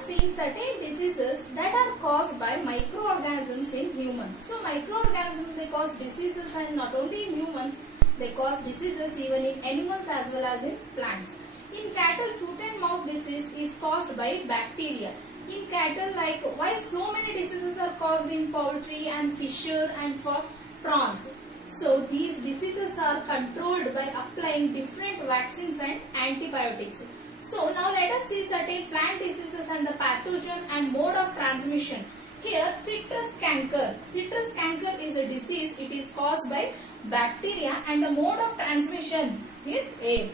have seen certain diseases that are caused by microorganisms in humans. So microorganisms, they cause diseases, and not only in humans, they cause diseases even in animals as well as in plants. In cattle, foot and mouth disease is caused by bacteria. In cattle, like why so many diseases are caused in poultry and fisher and for prawns. So these diseases are controlled by applying different vaccines and antibiotics. So now let us see certain plant diseases and the pathogen and mode of transmission. Here, citrus canker. Citrus canker is a disease. It is caused by bacteria and the mode of transmission is air.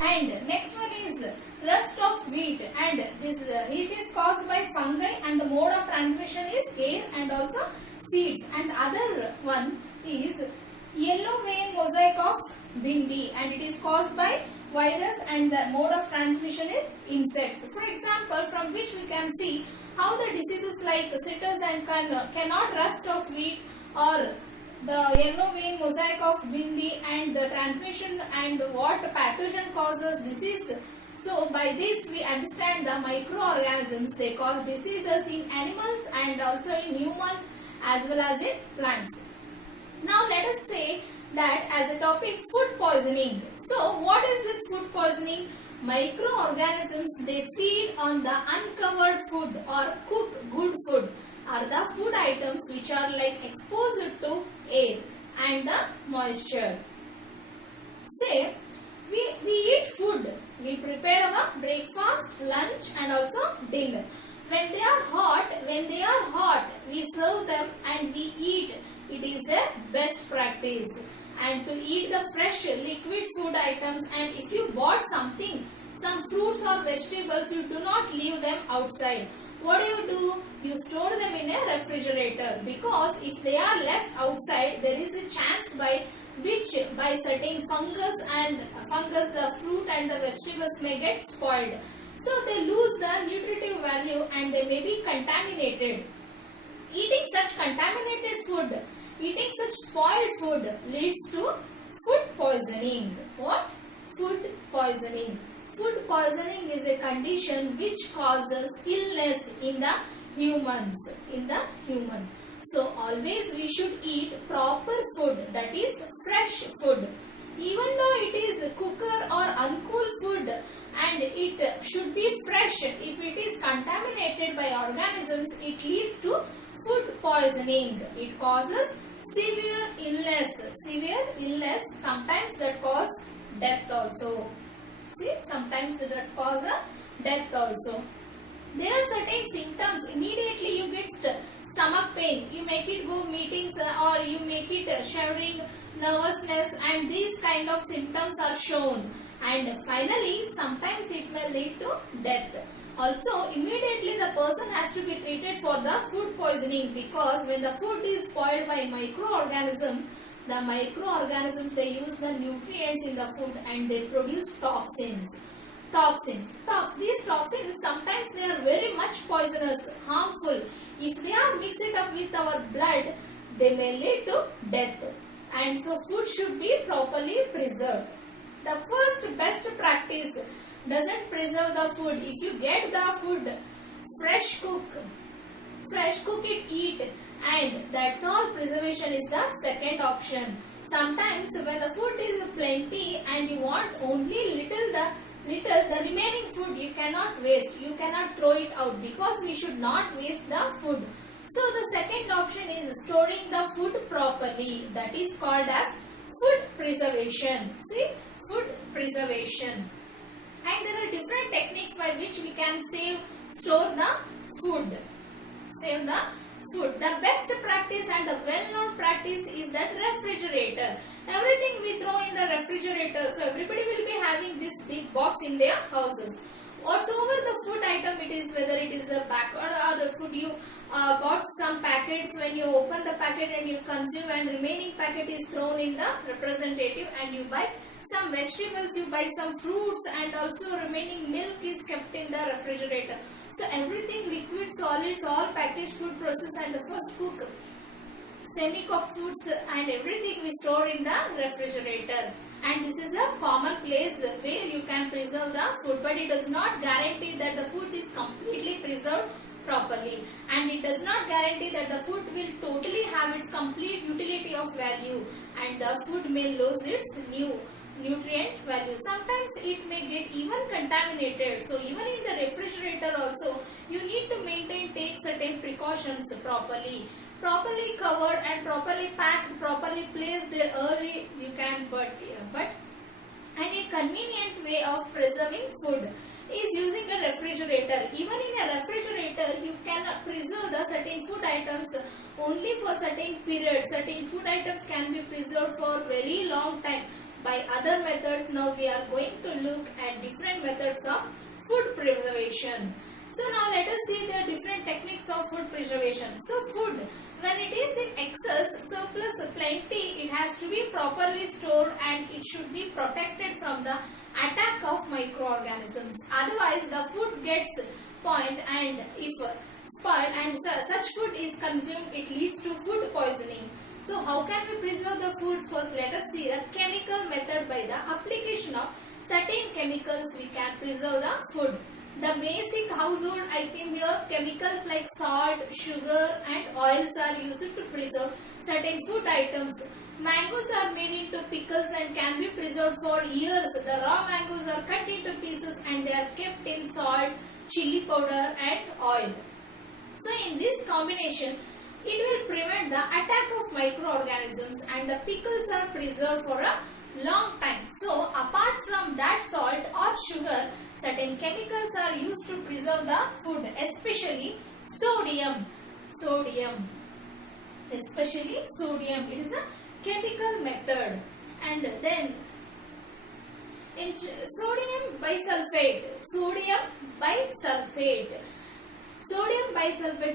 And next one is rust of wheat, and this it is caused by fungi and the mode of transmission is air and also seeds. And other one is yellow vein mosaic of bindi, and it is caused by virus and the mode of transmission is insects. For example, from which we can see how the diseases like citrus and cannot rust of wheat or the yellow vein mosaic of bindi and the transmission and what pathogen causes disease. So by this we understand the microorganisms, they cause diseases in animals and also in humans as well as in plants. Now let us say that as a topic, food poisoning. So what is this food poisoning? Microorganisms, they feed on the uncovered food or cook good food are the food items which are like exposed to air and the moisture. Say we eat food, we prepare our breakfast, lunch and also dinner. When they are hot, we serve them and we eat. It is a best practice. And to eat the fresh liquid food items, and if you bought something, some fruits or vegetables, you do not leave them outside. What do? You store them in a refrigerator, because if they are left outside, there is a chance by certain fungus the fruit and the vegetables may get spoiled. So they lose the nutritive value and they may be contaminated. Eating such contaminated food, eating such spoiled food leads to food poisoning. What? Food poisoning. Food poisoning is a condition which causes illness in the humans. So always we should eat proper food, that is fresh food. Even though it is cooker or uncool food, and it should be fresh, if it is contaminated by organisms, it leads to food poisoning. It causes severe illness, sometimes that cause death also. See, sometimes that cause a death also. There are certain symptoms. Immediately you get stomach pain, you make it go meetings or you make it shivering, nervousness, and these kind of symptoms are shown. And finally, sometimes it may lead to death. Also, immediately the person has to be treated for the food poisoning, because when the food is spoiled by microorganisms, the microorganisms, they use the nutrients in the food and they produce toxins. These toxins, sometimes they are very much poisonous, harmful. If they are mixed up with our blood, they may lead to death. And so food should be properly preserved. The first best practice doesn't preserve the food. If you get the food, fresh cook it, eat, and that's all. Preservation is the second option. Sometimes when the food is plenty and you want only the remaining food, you cannot waste, you cannot throw it out, because we should not waste the food. So the second option is storing the food properly, that is called as food preservation. See, food preservation. And there are different techniques by which we can store the food. The best practice and the well-known practice is that refrigerator. Everything we throw in the refrigerator, so everybody will be having this big box in their houses. Whatsoever the food item it is, whether it is a backward or the food you got some packets, when you open the packet and you consume, and remaining packet is thrown in the representative, and you buy some vegetables, you buy some fruits, and also remaining milk is kept in the refrigerator. So everything, liquid, solids, all packaged food process and the first cook, semi-cooked foods and everything we store in the refrigerator. and this is a common place where you can preserve the food, but it does not guarantee that the food is completely preserved properly, and it does not guarantee that the food will totally have its complete utility of value, and the food may lose its nutrient value. Sometimes it may get even contaminated. So even in the refrigerator also you need to take certain precautions properly covered and properly packed, properly placed there early you can, but and a convenient way of preserving food is using a refrigerator. Even in a refrigerator you can preserve the certain food items only for certain periods. Certain food items can be preserved for very long time by other methods. Now we are going to look at different methods of food preservation. So now let us see the different techniques of food preservation. So food, when it is in excess, surplus, plenty, it has to be properly stored and it should be protected from the attack of microorganisms. Otherwise the food gets spoiled, and if spoiled and such food is consumed, it leads to food poisoning. So how can we preserve the food? First let us see the chemical method. By the application of certain chemicals we can preserve the food. The basic household item here, chemicals like salt, sugar and oils are used to preserve certain food items. Mangoes are made into pickles and can be preserved for years. The raw mangoes are cut into pieces and they are kept in salt, chili powder and oil. So in this combination, it will prevent the attack of microorganisms and the pickles are preserved for a long time. So apart from that salt or sugar, certain chemicals are used to preserve the food, especially sodium. Especially sodium. It is a chemical method. And then in sodium bisulfate.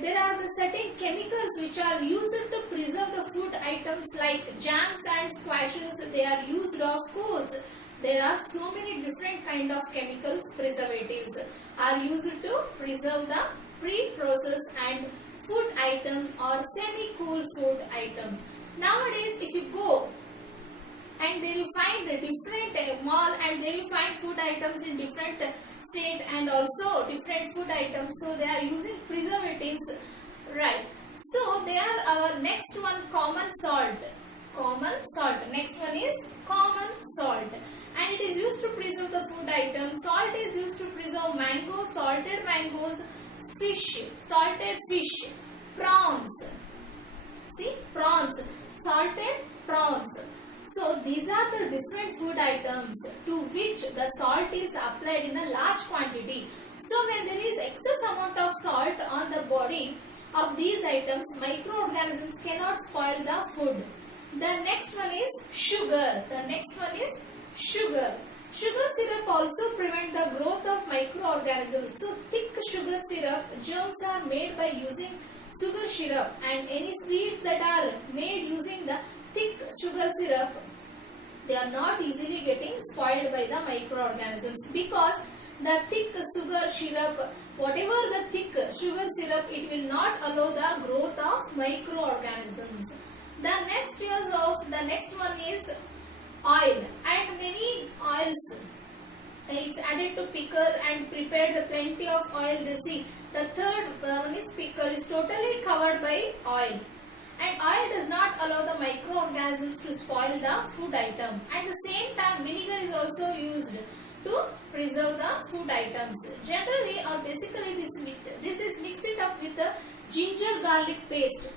There are the certain chemicals which are used to preserve the food items like jams and squashes. They are used, of course. There are so many different kind of chemicals, preservatives are used to preserve the pre-processed and food items or semi-cool food items. Nowadays if you go and there you find different mall and there you find food items in different state and also different food items, so they are using preservatives, right? So they are our next one, common salt. Next one is common salt, and it is used to preserve the food items. Salt is used to preserve mangoes, salted mangoes, fish, salted fish, prawns. See, prawns, salted prawns. So these are the different food items to which the salt is applied in a large quantity. So when there is excess amount of salt on the body of these items, microorganisms cannot spoil the food. The next one is sugar. Sugar syrup also prevent the growth of microorganisms. So thick sugar syrup, germs are made by using sugar syrup, and any sweets that are made using the thick sugar syrup, they are not easily getting spoiled by the microorganisms, because the thick sugar syrup, whatever the thick sugar syrup, it will not allow the growth of microorganisms. The next one is oil, and many oils, it's added to pickle and prepared the plenty of oil. They see the third one is pickle is totally covered by oil, and oil does not allow the microorganisms to spoil the food item. At the same time, vinegar is also used to preserve the food items. Generally or basically this is mixed it up with the ginger garlic paste.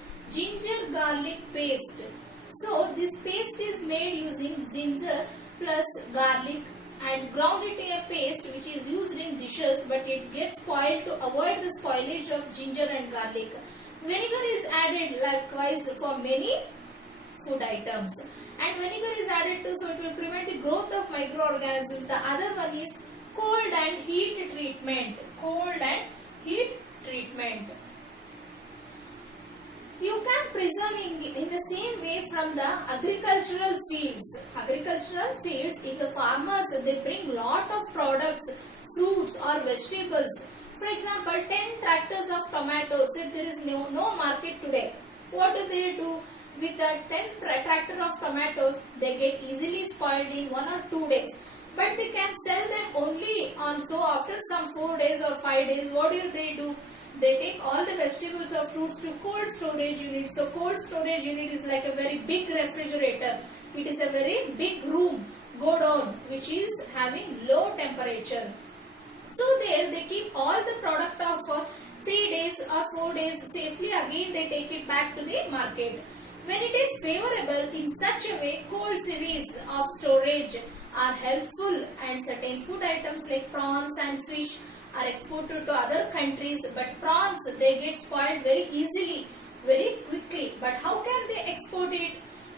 So this paste is made using ginger plus garlic and ground it in a paste which is used in dishes, but it gets spoiled. To avoid the spoilage of ginger and garlic, vinegar is added likewise for many food items, and vinegar is added too, so it will prevent the growth of microorganisms. The other one is cold and heat treatment. You can preserve in the same way from the agricultural fields. If the farmers, they bring lot of products, fruits or vegetables. For example, 10 tractors of tomatoes. If there is no market today, what do? with a 10 tractor of tomatoes, they get easily spoiled in 1 or 2 days. But they can sell them only on, so after some 4 days or 5 days, what do? They take all the vegetables or fruits to cold storage unit. So cold storage unit is like a very big refrigerator. It is a very big room, godown, which is having low temperature. So there they keep all the product of 3 days or 4 days safely. Again they take it back to the market. When it is favorable in such a way, cold series of storage are helpful, and certain food items like prawns and fish are exported to other countries. But prawns, they get spoiled very easily, very quickly. But how can they export it?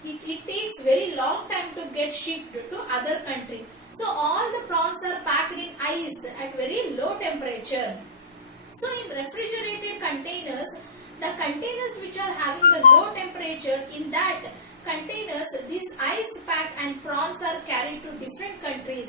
It takes very long time to get shipped to other country. So all the prawns are packed in ice at very low temperature. So in refrigerated containers, the containers which are having the low temperature, in that containers, this ice pack and prawns are carried to different countries.